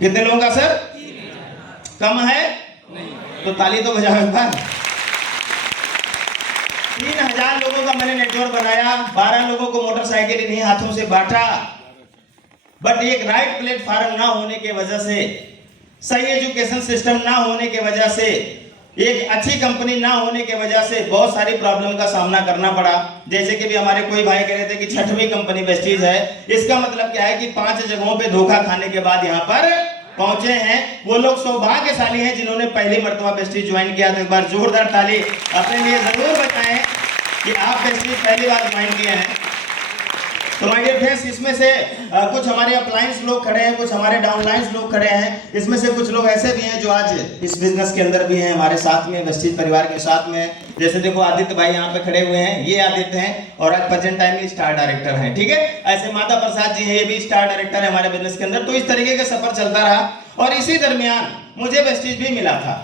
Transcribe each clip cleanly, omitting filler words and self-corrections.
कितने लोगों का सर? कम है? तो ताली तो बजाओ एक बार। 3000 लोगों का मैंने नेटवर्क बनाया, 12 लोगों को मोटरसाइकिल इन्हीं हाथों से बांटा। बट एक राइट प्लेटफॉर्म ना होने की वजह से, सही एजुकेशन सिस्टम ना होने की वजह से, एक अच्छी कंपनी ना होने की वजह से बहुत सारी प्रॉब्लम का सामना करना पड़ा। जैसे कि भी हमारे कोई भाई कह रहे थे कि 6वीं कंपनी वेस्टीज है। इसका मतलब क्या है कि 5 जगहों पे धोखा खाने के बाद यहाँ पर पहुंचे हैं। वो लोग सौभाग्यशाली हैं जिन्होंने पहली मर्तबा वेस्टीज ज्वाइन किया। तो एक बार जोरदार ताली अपने लिए जरूर बताएं कि आप वेस्टीज पहली बार ज्वाइन किए हैं। तो माय डियर फ्रेंड्स, इसमें से कुछ हमारे अपलाइंस लोग खड़े हैं, कुछ हमारे डाउनलाइंस लोग खड़े हैं। इसमें से कुछ लोग ऐसे भी हैं जो आज इस बिजनेस के अंदर भी हैं, हमारे साथ में, वेस्टीज परिवार के साथ में। जैसे देखो आदित्य भाई यहाँ पे खड़े हुए हैं, ये आदित्य हैं और आज प्रेजेंट टाइम में स्टार डायरेक्टर हैं। ठीक है, ऐसे माता प्रसाद जी है, ये भी स्टार डायरेक्टर है हमारे बिजनेस के अंदर। तो इस तरीके का सफर चलता रहा और इसी दरमियान मुझे वेस्टीज भी मिला था।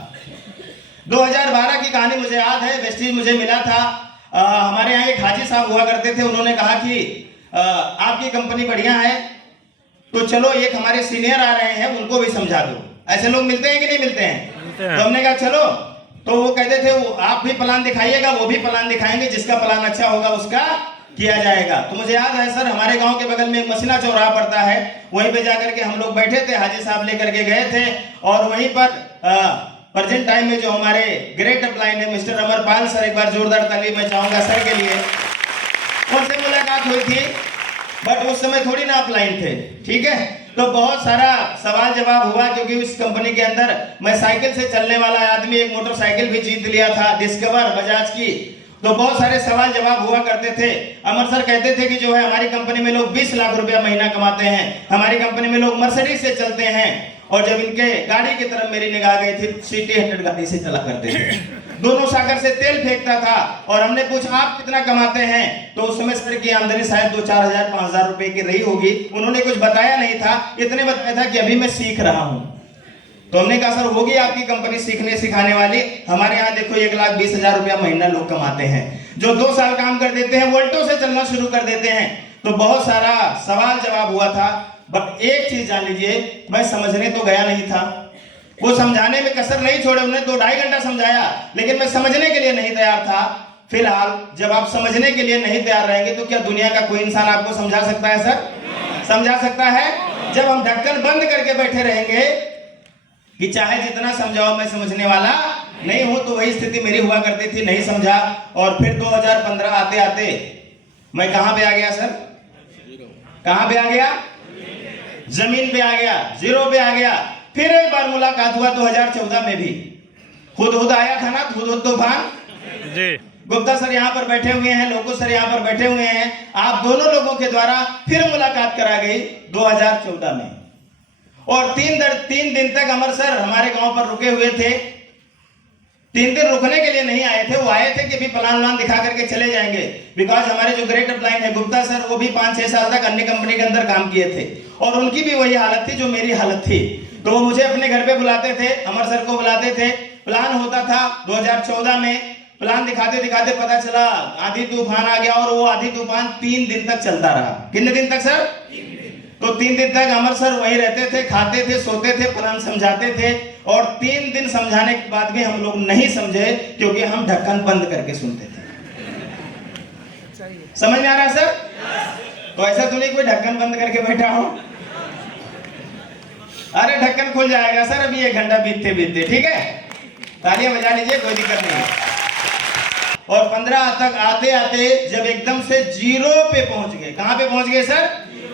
2012 की कहानी मुझे याद है, वेस्टीज मुझे मिला था। हमारे यहाँ एक हाजी साहब हुआ करते थे, उन्होंने कहा कि आपकी कंपनी बढ़िया है तो चलो एक हमारे सीनियर आ रहे हैं उनको भी समझा दो। ऐसे लोग मिलते हैं कि नहीं मिलते हैं? तो हमने कहा चलो। तो वो कहते थे वो आप भी प्लान दिखाइएगा, वो भी प्लान दिखाएंगे, जिसका प्लान अच्छा होगा उसका किया जाएगा। तो मुझे याद है सर, हमारे गांव के बगल में एक मसीना चौराहा पड़ता है, वहीं पे जाकर के हम लोग बैठे थे, हाजी साहब लेकर के गए थे और वहीं पर प्रेजेंट टाइम में जो हमारे ग्रेट अपलाइन है मिस्टर अमरपाल सर, एक बार जोरदार ताली मैं चाहूंगा सर के लिए, उनसे मुलाकात हुई थी। बट उस समय थोड़ी ना अपलाइन थे। ठीक है, तो बहुत सारा सवाल जवाब हुआ क्योंकि उस कंपनी के अंदर मैं साइकिल से चलने वाला आदमी एक मोटरसाइकिल भी जीत लिया था, डिस्कवर बजाज की। तो बहुत सारे सवाल जवाब हुआ करते थे। अमर सर कहते थे कि जो है हमारी कंपनी में लोग 20 लाख रुपया महीना कमाते हैं, हमारी कंपनी में लोग मर्सिडीज से चलते हैं। और जब इनके गाड़ी की तरफ मेरी निगाह गई थी, सिटी 100 गाड़ी से चला करते थे, दोनों सागर से तेल फेंकता था। और हमने पूछा आप कितना कमाते हैं? तो उस समय सर की आमदनी शायद 2-4 हजार 5 हजार रुपए की रही होगी। उन्होंने कुछ बताया नहीं था, इतने बताया था कि अभी मैं सीख रहा हूं। तो हमने कहा सर होगी आपकी कंपनी सीखने सिखाने वाली, हमारे यहाँ देखो 1,20,000 रुपया महीना लोग कमाते हैं। जो 2 साल काम कर देते हैं वोल्टो से चलना शुरू कर देते हैं। तो बहुत सारा सवाल जवाब हुआ था। बट एक चीज जान लीजिए, मैं समझने तो गया नहीं था, वो समझाने में कसर नहीं छोड़े, उन्होंने 2-2.5 घंटा समझाया, लेकिन मैं समझने के लिए नहीं तैयार था। फिलहाल जब आप समझने के लिए नहीं तैयार रहेंगे तो क्या दुनिया का कोई इंसान आपको समझा सकता है सर? समझा सकता है? जब हम ढक्कन बंद करके बैठे रहेंगे कि चाहे जितना समझाओ मैं समझने वाला नहीं हूं, तो वही स्थिति मेरी हुआ करती थी, नहीं समझा। और फिर 2015 आते आते मैं कहां पे आ गया सर? कहां पे आ गया? जमीन पे आ गया, जीरो पे आ गया। फिर एक बार मुलाकात हुआ 2014 में भी, खुद आया था ना, खुद तूफान जी। गुप्ता सर यहाँ पर बैठे हुए हैं, लोको सर यहाँ पर बैठे हुए हैं, आप दोनों लोगों के द्वारा फिर मुलाकात करा गई 2014 में। और 3 दिन तक अमर सर हमारे गांव पर रुके हुए थे। 3 दिन रुकने के लिए नहीं आए थे, वो आए थे कि भी प्लान दिखा करके चले जाएंगे। बिकॉज हमारे जो ग्रेट अपलाइन है गुप्ता सर, वो भी 5-6 साल तक अन्य कंपनी के अंदर काम किए थे और उनकी भी वही हालत थी जो मेरी हालत थी। तो वो मुझे अपने घर पे बुलाते थे, अमर सर को बुलाते थे। प्लान होता था 2014 में, प्लान दिखाते दिखाते पता चला आधी तूफान आ गया और वो आधी तूफान 3 दिन तक चलता रहा। कितने दिन तक सर? तो 3 दिन तक अमर सर वहीं रहते थे, खाते थे, सोते थे, प्लान समझाते थे। और 3 दिन समझाने के बाद भी हम लोग नहीं समझे क्योंकि हम ढक्कन बंद करके सुनते थे। समझ में आ रहा है सर? तो ऐसा तो नहीं कोई ढक्कन बंद करके बैठा हो? अरे ढक्कन खुल जाएगा सर अभी 1 घंटा बीतते बीतते। ठीक है, तालियां बजा लीजिए, कोई दिक्कत नहीं है। और 15 तक आते आते जब एकदम से जीरो पे पहुंच गए, कहां पे पहुंच गए सर?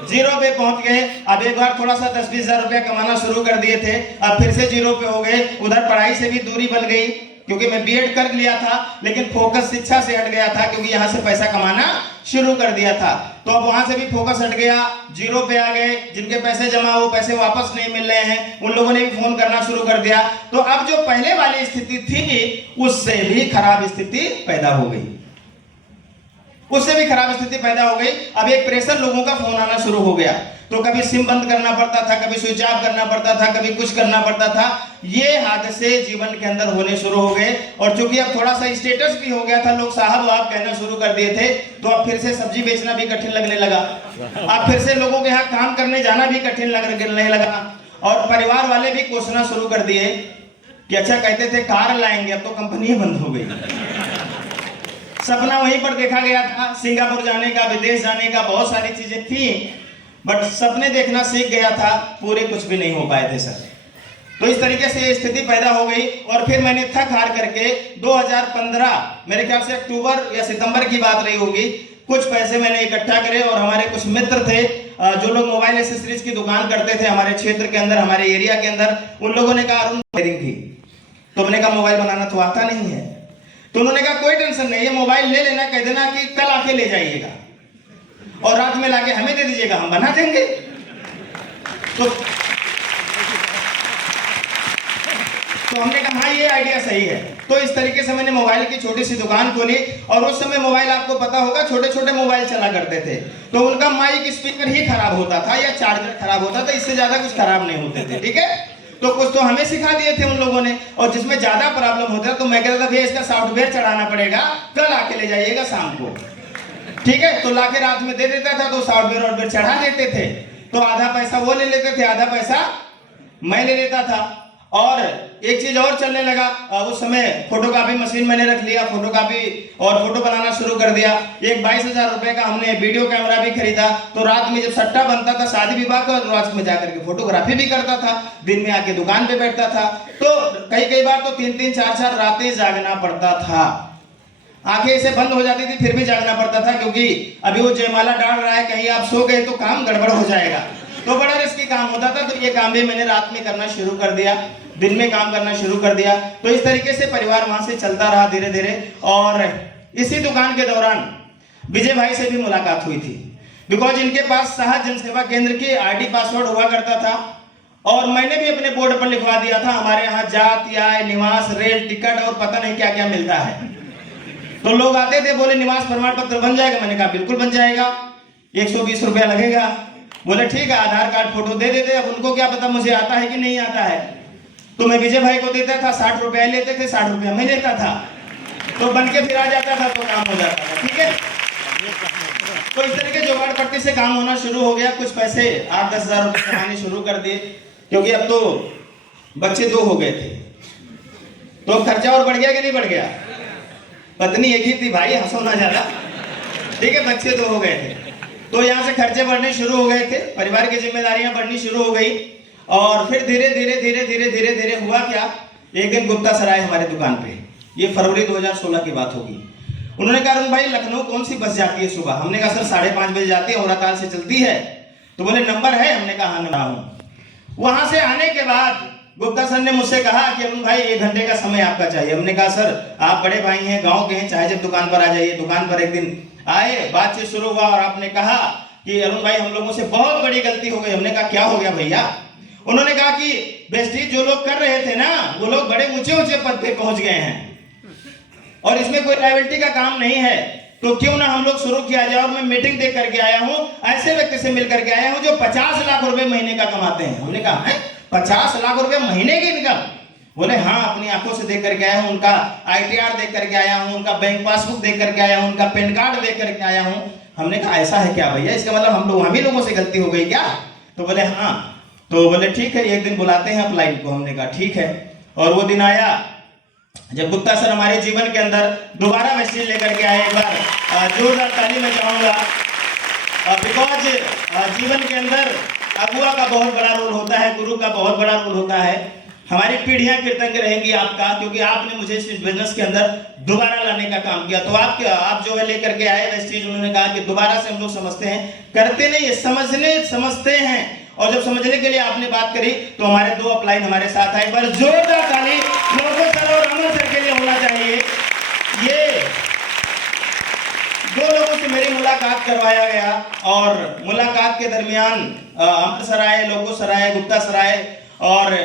जीरो पे पहुंच गए। अब एक बार थोड़ा सा 10-20 हजार रुपया कमाना शुरू कर दिए थे, अब फिर से जीरो पे हो गए। उधर पढ़ाई से भी दूरी बन गई क्योंकि मैं बीएड कर लिया था, लेकिन फोकस शिक्षा से हट गया था क्योंकि यहाँ से पैसा कमाना शुरू कर दिया था। तो अब वहां से भी फोकस हट गया, जीरो पे आ गए। जिनके पैसे जमा वो पैसे वापस नहीं मिल रहे हैं, उन लोगों ने भी फोन करना शुरू कर दिया। तो अब जो पहले वाली स्थिति थी उससे भी खराब स्थिति पैदा हो गई, उससे भी खराब स्थिति पैदा हो गई। अब एक प्रेशर लोगों का फोन आना शुरू हो गया, तो कभी सिम बंद करना पड़ता था, कभी स्विच ऑफ करना पड़ता था, कभी कुछ करना पड़ता था। ये हादसे जीवन के अंदर होने शुरू हो गए। और चूंकि अब थोड़ा सा स्टेटस भी हो गया था, लोग साहब आप कहना शुरू कर दिए थे, तो अब फिर से सब्जी बेचना भी कठिन लगने लगा। अब फिर से लोगों के यहाँ काम करने जाना भी कठिन लगने लगा। और परिवार वाले भी कोसना शुरू कर दिए कि अच्छा, कहते थे कार लाएंगे, अब तो कंपनी ही बंद हो गई। सपना वहीं पर देखा गया था, सिंगापुर जाने का, विदेश जाने का, बहुत सारी चीजें थी, बट सपने देखना सीख गया था, पूरे कुछ भी नहीं हो पाए थे सर। तो इस तरीके से ये स्थिति पैदा हो गई। और फिर मैंने थक हार करके 2015 मेरे ख्याल से अक्टूबर या सितंबर की बात रही होगी, कुछ पैसे मैंने इकट्ठा करे और हमारे कुछ मित्र थे जो लोग मोबाइल एसेसरीज की दुकान करते थे हमारे क्षेत्र के अंदर, हमारे एरिया के अंदर, उन लोगों ने कहा अरुण थी, तो हमने कहा मोबाइल बनाना तो आता नहीं है। तो उन्होंने कहा कोई टेंशन नहीं, ये मोबाइल ले लेना, कह देना कि कल आके ले जाइएगा और रात में लाके हमें दे दीजिएगा, हम बना देंगे। तो हमने कहा हाँ ये आइडिया सही है। तो इस तरीके से मैंने मोबाइल की छोटी सी दुकान खोली। और उस समय मोबाइल आपको पता होगा छोटे छोटे मोबाइल चला करते थे, तो उनका माइक स्पीकर ही खराब होता था या चार्जर खराब होता था, इससे ज्यादा कुछ खराब नहीं होते थे। ठीक है, तो कुछ तो हमें सिखा दिए थे उन लोगों ने, और जिसमें ज्यादा प्रॉब्लम होता तो मैं कहता था भैया इसका सॉफ्टवेयर चढ़ाना पड़ेगा, कल आके ले जाइएगा शाम को। ठीक है, तो लाके रात में दे देता था, तो सॉफ्टवेयर चढ़ा देते थे, तो आधा पैसा वो ले लेते थे, आधा पैसा मैं ले लेता था। और एक चीज और चलने लगा, उस समय फोटोकॉपी मशीन मैंने रख लिया, फोटोकॉपी और फोटो बनाना शुरू कर दिया। एक 22,000 रुपए का हमने वीडियो कैमरा भी खरीदा। तो रात में जब सट्टा बनता था शादी विवाह का, तो रात में जाकर के फोटोग्राफी भी करता था, दिन में आके दुकान पे बैठता था। तो कई बार तो 3-3, 4-4 रातें जागना पड़ता था, आंखें ऐसे बंद हो जाती थी फिर भी जागना पड़ता था, क्योंकि अभी वो जयमाला डाल रहा है, कहीं आप सो गए तो काम गड़बड़ हो जाएगा, तो बड़ा रिस्की काम होता था। तो ये काम भी मैंने रात में करना शुरू कर दिया, दिन में काम करना शुरू कर दिया। तो इस तरीके से परिवार वहां से चलता रहा धीरे धीरे। और इसी दुकान के दौरान विजय भाई से भी मुलाकात हुई थी, बिकॉज इनके पास सहज जनसेवा केंद्र की आईडी पासवर्ड हुआ करता था, और मैंने भी अपने बोर्ड पर लिखवा दिया था हमारे यहाँ जाति, आय, निवास, रेल टिकट और पता नहीं क्या क्या मिलता है। तो लोग आते थे, बोले निवास प्रमाण पत्र बन जाएगा, मैंने कहा बिल्कुल बन जाएगा, 120 रुपया लगेगा। बोले ठीक है, आधार कार्ड फोटो दे देते। अब उनको क्या पता मुझे आता है कि नहीं आता है, तो मैं विजय भाई को देता था, 60 रुपया लेते थे, 60 रुपया मैं लेता था, तो बन के फिर आ जाता था, तो काम हो जाता था। ठीक है, तो इस तरीके जुगाड़ पट्टी से काम होना शुरू हो गया। कुछ पैसे 8-10 हजार रुपये कमाने शुरू कर दिए, क्योंकि अब तो बच्चे 2 हो गए थे, तो खर्चा और बढ़ गया कि नहीं बढ़ गया। पत्नी एक ही थी भाई, हंसो ना ज्यादा। ठीक है, बच्चे 2 हो गए थे, तो यहाँ से खर्चे बढ़ने शुरू हो गए थे, परिवार की जिम्मेदारियां बढ़नी शुरू हो गई। और फिर धीरे धीरे हुआ क्या, एक दिन गुप्ता सराय हमारे दुकान पे, ये फरवरी 2016 की बात होगी, उन्होंने कहा अरुण भाई लखनऊ कौन सी बस जाती है सुबह। हमने कहा सर 5:30 बजे जाती है, औराताल से चलती है। तो बोले नंबर है, हमने कहा हाँ नंबर हूँ। वहां से आने के बाद गुप्ता सर ने मुझसे कहा कि अरुण भाई 1 घंटे का समय आपका चाहिए। हमने कहा सर आप बड़े भाई हैं, गाँव के हैं, चाहे जब दुकान पर आ जाइए। दुकान पर एक दिन आए, बातचीत शुरू हुआ, और आपने कहा कि अरुण भाई हम लोगों से बहुत बड़ी गलती हो गई। हमने कहा क्या हो गया भैया। उन्होंने कहा कि वेस्टीज जो लोग कर रहे थे ना, वो लोग बड़े ऊंचे ऊंचे पद पे पहुंच गए हैं, और इसमें कोई लायबिलिटी का काम नहीं है, तो क्यों ना हम लोग शुरू किया जाए। और मैं मीटिंग देख करके आया हूं, ऐसे व्यक्ति से मिल करके आया हूं जो 50 लाख रुपए महीने का कमाते हैं। हमने कहा है 50 लाख रुपए महीने की इनकम। बोले हाँ, अपनी आंखों से देख करके आया हूं, उनका ITR देख करके आया हूं, उनका बैंक पासबुक देख करके आया हूं, उनका पैन कार्ड देख करके आया हूं। हमने कहा ऐसा है क्या भैया, इसका मतलब हम ही लोगों से गलती हो गई क्या। तो बोले हाँ। तो बोले ठीक है, एक दिन बुलाते हैं अपलाइन को। हमने कहा ठीक है। और वो दिन आया जब गुप्ता सर हमारे जीवन के अंदर दोबारा वेस्टीज लेकर के आए। एक बार जोरदार ताली में चाहूंगा, बिकॉज जीवन के अंदर अगुआ का बहुत बड़ा रोल होता है, गुरु का बहुत बड़ा रोल होता है। हमारी पीढ़ियां कृतज्ञ रहेंगी आपका, क्योंकि आपने मुझे इस बिजनेस के अंदर दोबारा लाने का काम किया। तो आप जो है लेकर के आए वेस्टीज, उन्होंने कहा कि दोबारा से हम लोग समझते हैं, करते नहीं, समझते हैं। और जब समझने के लिए आपने बात करी, तो हमारे 2 अपलाइन हमारे साथ आए। एक बार जोरदार ताली लोगों सर और अमर सर के लिए होना चाहिए। ये 2 लोगों से मेरी मुलाकात करवाया गया, और मुलाकात के दरमियान अमर सर आए, लोगो सर आए, गुप्ता सर आए। और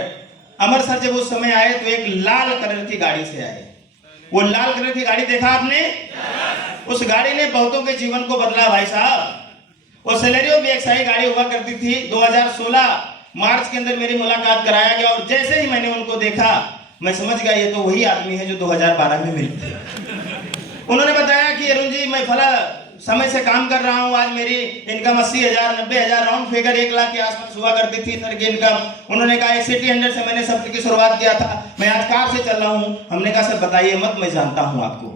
अमर सर जब उस समय आए तो एक लाल कलर की गाड़ी से आए। वो लाल कलर की गाड़ी देखा आपने, उस गाड़ी ने बहुतों के जीवन को बदला भाई साहब। और सेलेरियो भी एक सही गाड़ी हुआ करती थी। 2016 मार्च के अंदर मेरी मुलाकात कराया गया, और जैसे ही मैंने उनको देखा मैं समझ गया ये तो वही आदमी है जो 2012 में मिले थे। उन्होंने बताया कि अरुण जी मैं फला समय से काम कर रहा हूं। आज मेरी इनकम 80,000 90,000 राउंड फिगर 1 लाख के आसपास हुआ करती थी सर की इनकम। उन्होंने कहा सिटी 100 से मैंने सफर की शुरुआत किया था, मैं आज कार से चल रहा हूं। हमने कहा सर बताइए मत, मैं जानता हूं आपको।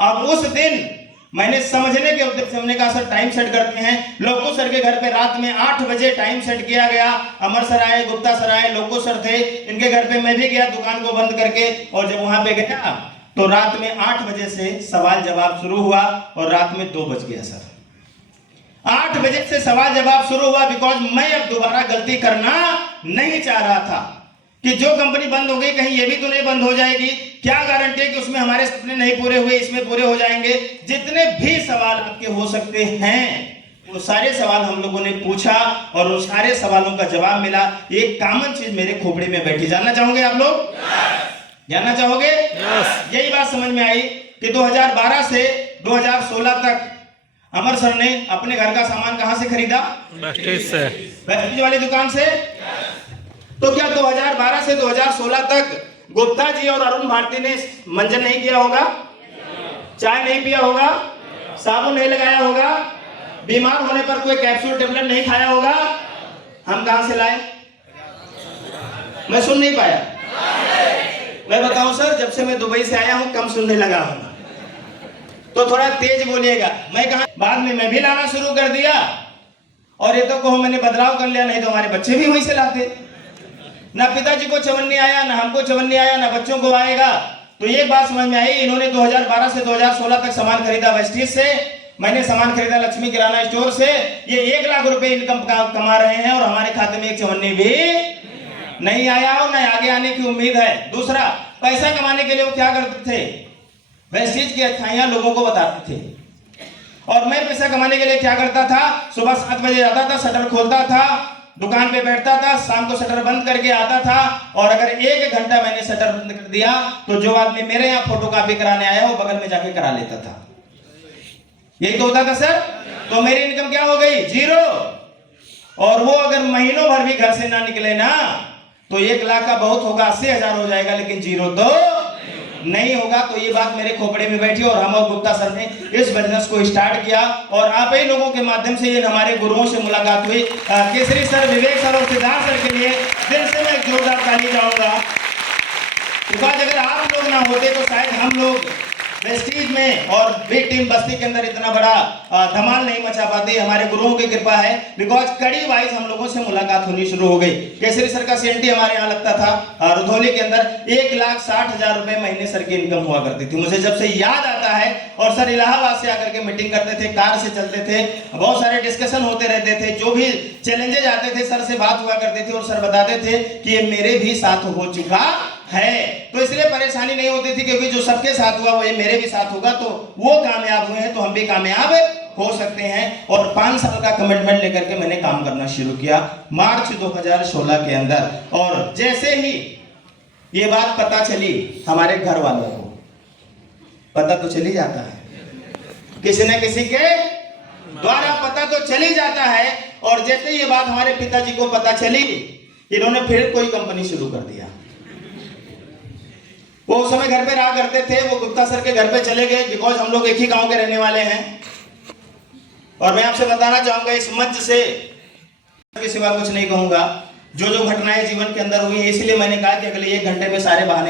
और उस दिन मैंने समझने के उद्देश्य से हमने कहा सर टाइम सेट करते हैं। लोको सर के घर पे रात में 8 बजे टाइम सेट किया गया। अमर सर आए, गुप्ता सर आए, लोको सर थे, इनके घर पे मैं भी गया दुकान को बंद करके। और जब वहां पे गया तो रात में 8 बजे से सवाल जवाब शुरू हुआ और रात में 2 बज गया सर। 8 बजे से सवाल जवाब शुरू हुआ बिकॉज मैं अब दोबारा गलती करना नहीं चाह रहा था कि जो कंपनी बंद हो गई कहीं ये भी तो नहीं बंद हो जाएगी। क्या गारंटी है कि उसमें हमारे सपने नहीं पूरे हुए, इसमें पूरे हो जाएंगे। जितने भी सवाल आपके हो सकते हैं वो सारे सवाल हम लोगों ने पूछा और उन सारे सवालों का जवाब मिला। एक कॉमन चीज मेरे खोपड़ी में बैठी। जानना चाहोगे आप लोग? जानना चाहोगे? यही बात समझ में आई कि 2012 से 2016 तक अमर सर ने अपने घर का सामान कहां से खरीदा? वेस्टेज वाली दुकान से। तो क्या 2012 से 2016 तक गुप्ता जी और अरुण भारती ने मंजन नहीं किया होगा? चाय नहीं पिया होगा? साबुन नहीं लगाया होगा? बीमार होने पर कोई कैप्सूल टेबलेट नहीं खाया होगा? हम कहां से लाए? मैं सुन नहीं पाया। मैं बताऊं सर, जब से मैं दुबई से आया हूं कम सुनने लगा हूं, तो थोड़ा तेज बोलिएगा। मैं कहा बाद में मैं भी लाना शुरू कर दिया और ये तो कहो मैंने बदलाव कर लिया, नहीं तो हमारे बच्चे भी वहीं से लाते। ना पिताजी को चवन्नी आया, ना हमको चवन्नी आया, ना बच्चों को आएगा। तो ये बात समझ में आई। इन्होंने 2012 से 2016 तक सामान खरीदा वेस्टीज से, मैंने सामान खरीदा लक्ष्मी किराना स्टोर से। ये 1 लाख रुपए इनकम कमा रहे हैं और हमारे खाते में एक चवन्नी भी नहीं आया और न आगे आने की उम्मीद है। दूसरा, पैसा कमाने के लिए वो क्या करते थे? वेस्टीज की अच्छाइयां लोगों को बताते थे। और मैं पैसा कमाने के लिए क्या करता था? सुबह 7 बजे आता था, शटर खोलता था, दुकान पे बैठता था, शाम को शटर बंद करके आता था। और अगर 1 घंटा मैंने शटर बंद कर दिया तो जो आदमी मेरे यहाँ फोटोकॉपी कराने आया वो बगल में जाके करा लेता था। यही तो होता था सर। तो मेरी इनकम क्या हो गई? 0। और वो अगर महीनों भर भी घर से ना निकले ना तो 1 लाख का बहुत होगा 80,000 हो जाएगा, लेकिन 0 तो नहीं होगा। तो ये बात मेरे खोपड़े में बैठी और हम और गुप्ता सर ने इस बिजनेस को स्टार्ट किया। और आप ही लोगों के माध्यम से ये हमारे गुरुओं से मुलाकात हुई। केसरी सर, विवेक सर और सिद्धार्थ सर के लिए दिल से मैं जोरदार ताली जाऊंगा। अगर आप लोग ना होते तो शायद हम लोग वेस्टीज में और बिग टीम बस्ती के अंदर इतना बड़ा धमाल नहीं मचा पाते। हमारे गुरुओं की कृपा है बिकॉज कड़ी वाइज हम लोगों से मुलाकात होनी शुरू हो गई। केसरी सर का सीएनटी हमारे यहाँ लगता था रुधौली के अंदर। 1,60,000 रुपए महीने सर की इनकम हुआ करती थी। मुझे जब से याद आता है। और सर इलाहाबाद से आकर के मीटिंग करते थे, कार से चलते थे, बहुत सारे डिस्कशन होते रहते थे। जो भी चैलेंजेस आते थे सर से बात हुआ करती थी और सर बताते थे कि ये मेरे भी साथ हो चुका है। तो इसलिए परेशानी नहीं होती थी क्योंकि जो सबके साथ हुआ वो ये मेरे भी साथ होगा। तो वो कामयाब हुए हैं तो हम भी कामयाब हो सकते हैं। और 5 साल का कमिटमेंट लेकर के मैंने काम करना शुरू किया मार्च 2016 के अंदर। और जैसे ही ये बात पता चली हमारे घर वालों को, पता तो चली जाता है, किसी न किसी के द्वारा पता तो चली जाता है। और जैसे ये बात हमारे पिताजी को पता चली, इन्होंने फिर कोई कंपनी शुरू कर दिया। वो उस समय घर पे रहा करते थे, वो गुप्ता सर के घर पे चले गए बिकॉज हम लोग एक ही गांव के रहने वाले हैं। और मैं आपसे बताना चाहूंगा इस मंच से के सिवा कुछ नहीं कहूंगा। जो जो घटनाएं जीवन के अंदर हुई, इसलिए मैंने कहा कि अगले 1 घंटे में सारे बहाने